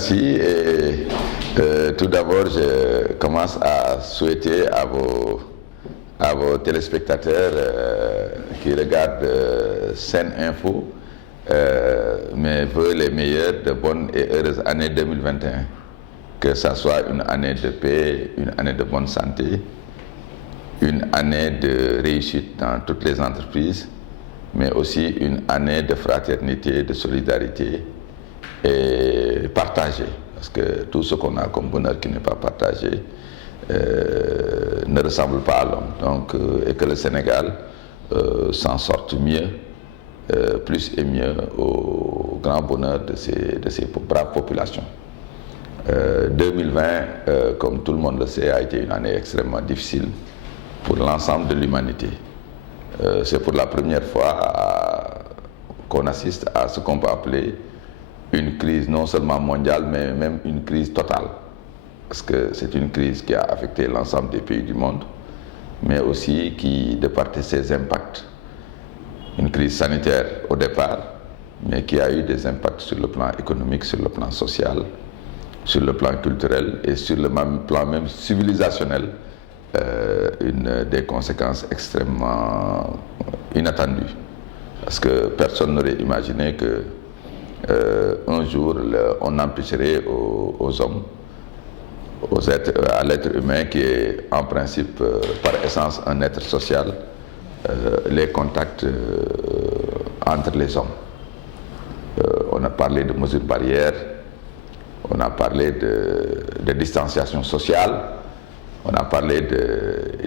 Merci. Et, tout d'abord, je commence à souhaiter à vos téléspectateurs qui regardent Sen Info mes vœux les meilleurs de bonnes et heureuses années 2021. Que ça soit une année de paix, une année de bonne santé, une année de réussite dans toutes les entreprises, mais aussi une année de fraternité, de solidarité et partagée. Parce que tout ce qu'on a comme bonheur qui n'est pas partagé ne ressemble pas à l'homme. Donc, et que le Sénégal s'en sorte mieux, plus et mieux au grand bonheur de ces braves populations. 2020, comme tout le monde le sait, a été une année extrêmement difficile pour l'ensemble de l'humanité. C'est pour la première fois qu'on assiste à ce qu'on peut appeler une crise non seulement mondiale, mais même une crise totale. Parce que c'est une crise qui a affecté l'ensemble des pays du monde, mais aussi qui, de par ses impacts, une crise sanitaire au départ, mais qui a eu des impacts sur le plan économique, sur le plan social, sur le plan culturel et sur le plan même civilisationnel, des conséquences extrêmement inattendues. Parce que personne n'aurait imaginé que un jour on empêcherait aux hommes, à l'être humain qui est en principe par essence un être social, les contacts entre les hommes. On a parlé de mesures barrières, on a parlé de distanciation sociale, on a parlé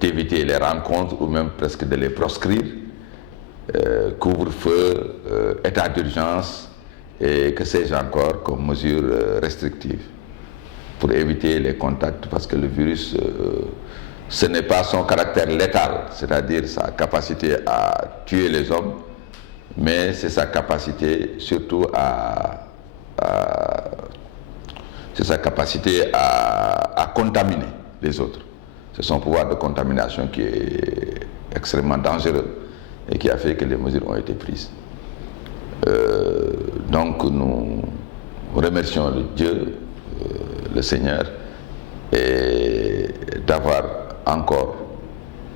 d'éviter les rencontres ou même presque de les proscrire, couvre-feu, état d'urgence et que sais-je encore comme mesures restrictives pour éviter les contacts, parce que le virus, ce n'est pas son caractère létal, c'est-à-dire sa capacité à tuer les hommes, mais c'est sa capacité surtout à contaminer les autres. C'est son pouvoir de contamination qui est extrêmement dangereux et qui a fait que les mesures ont été prises. Donc nous remercions le Dieu, le Seigneur, et d'avoir encore,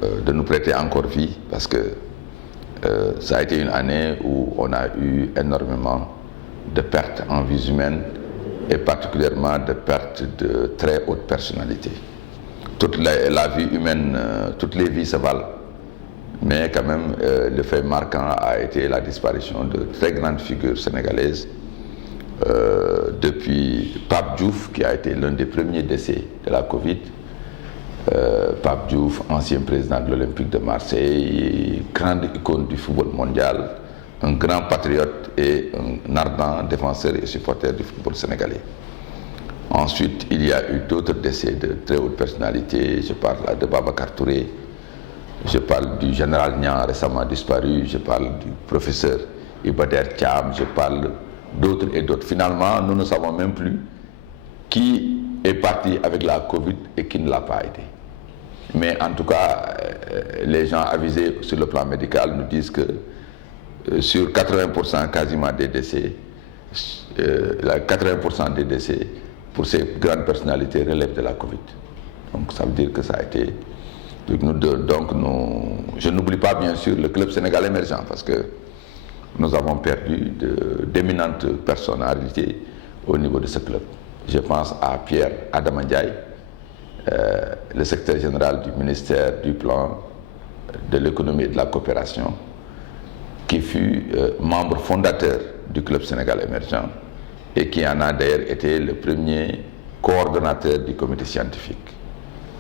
de nous prêter encore vie, parce que ça a été une année où on a eu énormément de pertes en vies humaines et particulièrement de pertes de très haute personnalité. Toute la vie humaine, toutes les vies se valent, mais quand même le fait marquant a été la disparition de très grandes figures sénégalaises, depuis Pape Diouf, qui a été l'un des premiers décès de la Covid. Pape Diouf, ancien président de l'Olympique de Marseille, grande icône du football mondial, un grand patriote et un ardent défenseur et supporter du football sénégalais. Ensuite, il y a eu d'autres décès de très haute personnalité. Je parle de Babacar Touré, je parle du général Niang récemment disparu, je parle du professeur Ibader Thiam, je parle d'autres et d'autres. Finalement, nous ne savons même plus qui est parti avec la Covid et qui ne l'a pas été. Mais en tout cas, les gens avisés sur le plan médical nous disent que sur 80% quasiment des décès, 80% des décès pour ces grandes personnalités relèvent de la Covid. Donc ça veut dire que ça a été... je n'oublie pas bien sûr le club Sénégal émergent, parce que nous avons perdu d'éminentes personnalités au niveau de ce club. Je pense à Pierre Adama Ndiaye, le secrétaire général du ministère du Plan, de l'économie et de la coopération, qui fut membre fondateur du club Sénégal émergent et qui en a d'ailleurs été le premier coordonnateur du comité scientifique.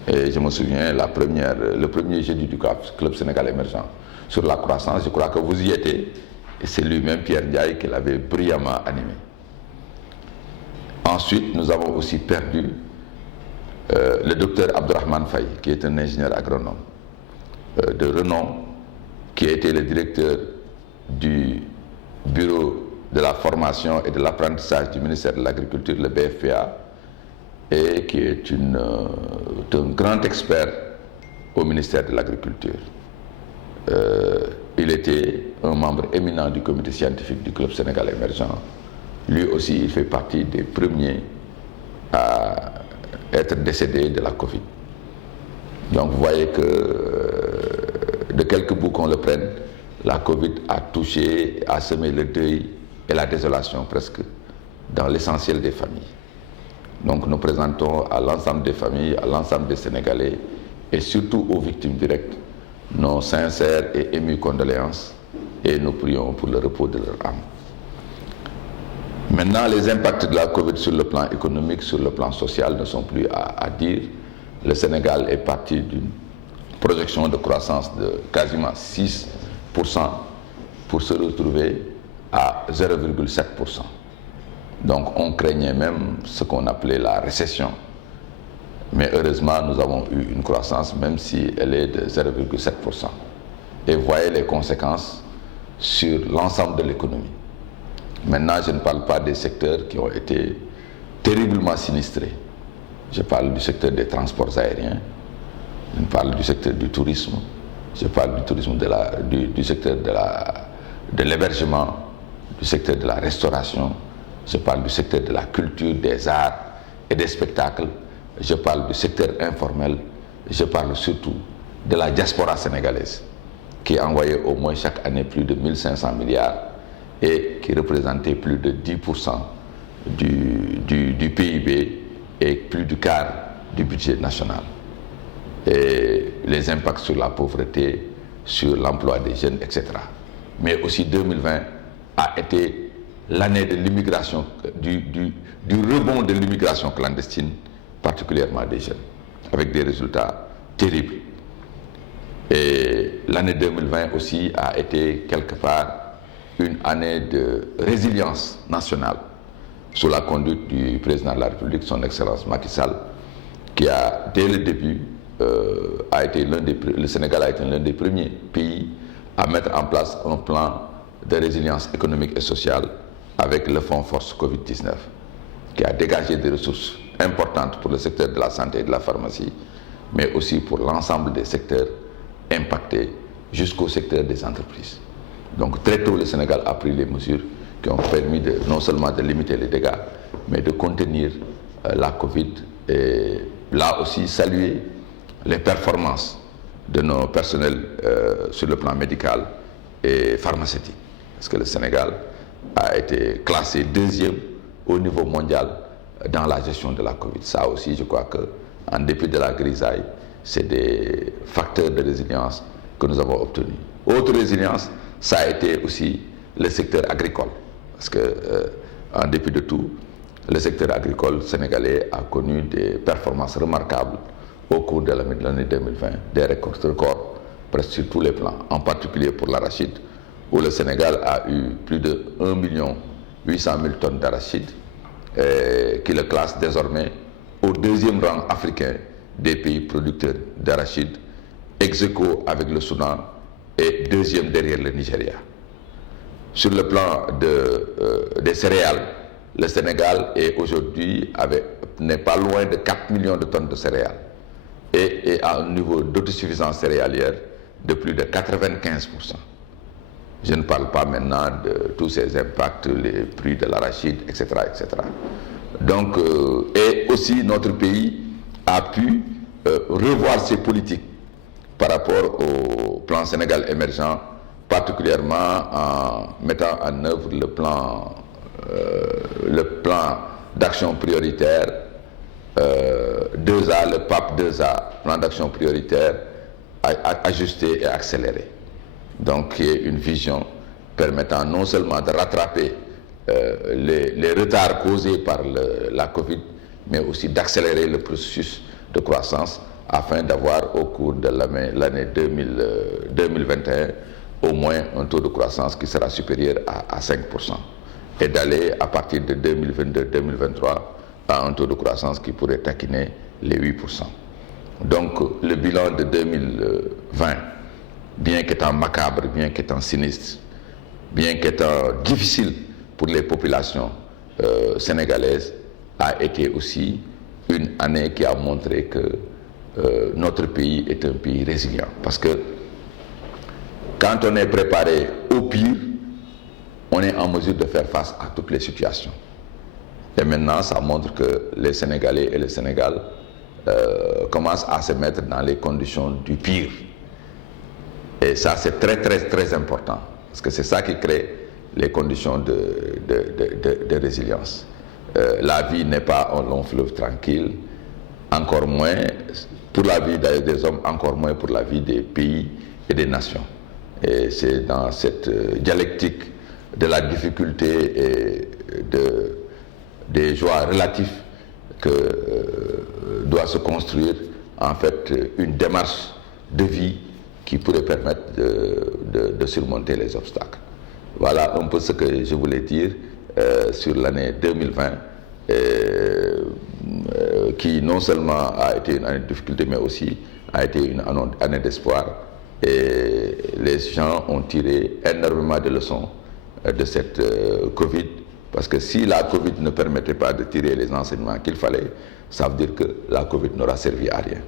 Et je me souviens, le premier jeudi du club Sénégal émergent sur la croissance, je crois que vous y étiez, et c'est lui-même, Pierre Ndiaye, qui l'avait brillamment animé. Ensuite, nous avons aussi perdu le docteur Abdourahmane Faye, qui est un ingénieur agronome de renom, qui a été le directeur du bureau de la formation et de l'apprentissage du ministère de l'Agriculture, le BFPA, et qui est un grand expert au ministère de l'Agriculture. Il était un membre éminent du comité scientifique du club Sénégal émergent. Lui aussi, il fait partie des premiers à être décédés de la Covid. Donc vous voyez que de quelque bout qu'on le prenne, la Covid a touché, a semé le deuil et la désolation presque dans l'essentiel des familles. Donc nous présentons à l'ensemble des familles, à l'ensemble des Sénégalais et surtout aux victimes directes nos sincères et émues condoléances et nous prions pour le repos de leur âme. Maintenant, les impacts de la Covid sur le plan économique, sur le plan social ne sont plus à dire. Le Sénégal est parti d'une projection de croissance de quasiment 6% pour se retrouver à 0,7%. Donc on craignait même ce qu'on appelait la récession. Mais heureusement, nous avons eu une croissance, même si elle est de 0,7%. Et voyez les conséquences sur l'ensemble de l'économie. Maintenant, je ne parle pas des secteurs qui ont été terriblement sinistrés. Je parle du secteur des transports aériens, je parle du secteur du tourisme, je parle du tourisme du secteur de l'hébergement, du secteur de la restauration, je parle du secteur de la culture, des arts et des spectacles, je parle du secteur informel, je parle surtout de la diaspora sénégalaise qui envoyait au moins chaque année plus de 1500 milliards et qui représentait plus de 10% du PIB et plus du quart du budget national. Et les impacts sur la pauvreté, sur l'emploi des jeunes, etc. Mais aussi 2020 a été l'année de l'immigration, du rebond de l'immigration clandestine, particulièrement des jeunes, avec des résultats terribles. Et l'année 2020 aussi a été quelque part une année de résilience nationale sous la conduite du président de la République, son Excellence Macky Sall, qui a, dès le début, le Sénégal a été l'un des premiers pays à mettre en place un plan de résilience économique et sociale avec le Fonds Force Covid-19, qui a dégagé des ressources importantes pour le secteur de la santé et de la pharmacie, mais aussi pour l'ensemble des secteurs impactés jusqu'au secteur des entreprises. Donc très tôt, le Sénégal a pris les mesures qui ont permis non seulement de limiter les dégâts, mais de contenir la Covid et là aussi saluer les performances de nos personnels sur le plan médical et pharmaceutique. Parce que le Sénégal a été classé deuxième au niveau mondial dans la gestion de la Covid. Ça aussi, je crois qu'en dépit de la grisaille, c'est des facteurs de résilience que nous avons obtenus. Autre résilience, ça a été aussi le secteur agricole. Parce que, en dépit de tout, le secteur agricole sénégalais a connu des performances remarquables au cours de l'année 2020, des records presque sur tous les plans, en particulier pour l'arachide, où le Sénégal a eu plus de 1 800 000 tonnes d'arachide, qui le classe désormais au deuxième rang africain des pays producteurs d'arachide, ex aequo avec le Soudan et deuxième derrière le Nigeria. Sur le plan des céréales, le Sénégal est aujourd'hui n'est pas loin de 4 millions de tonnes de céréales et à un niveau d'autosuffisance céréalière de plus de 95%. Je ne parle pas maintenant de tous ces impacts, les prix de l'arachide, etc., etc. Donc, et aussi notre pays a pu revoir ses politiques par rapport au plan Sénégal émergent, particulièrement en mettant en œuvre le plan d'action prioritaire 2A, le PAP 2A, plan d'action prioritaire ajusté et accéléré. Donc, qui est une vision permettant non seulement de rattraper les retards causés par la Covid, mais aussi d'accélérer le processus de croissance afin d'avoir au cours de l'année 2021 au moins un taux de croissance qui sera supérieur à 5% et d'aller à partir de 2022-2023 à un taux de croissance qui pourrait taquiner les 8%. Donc le bilan de 2020, bien qu'étant macabre, bien qu'étant sinistre, bien qu'étant difficile pour les populations sénégalaises, a été aussi une année qui a montré que notre pays est un pays résilient. Parce que quand on est préparé au pire, on est en mesure de faire face à toutes les situations. Et maintenant, ça montre que les Sénégalais et le Sénégal commencent à se mettre dans les conditions du pire. Et ça, c'est très important, parce que c'est ça qui crée les conditions de résilience. La vie n'est pas un long fleuve tranquille, encore moins pour la vie des hommes, encore moins pour la vie des pays et des nations. Et c'est dans cette dialectique de la difficulté et des joies relatifs que doit se construire en fait une démarche de vie qui pourrait permettre de surmonter les obstacles. Voilà un peu ce que je voulais dire sur l'année 2020, qui non seulement a été une année de difficulté, mais aussi a été une année d'espoir. Et les gens ont tiré énormément de leçons de cette Covid, parce que si la Covid ne permettait pas de tirer les enseignements qu'il fallait, ça veut dire que la Covid n'aura servi à rien.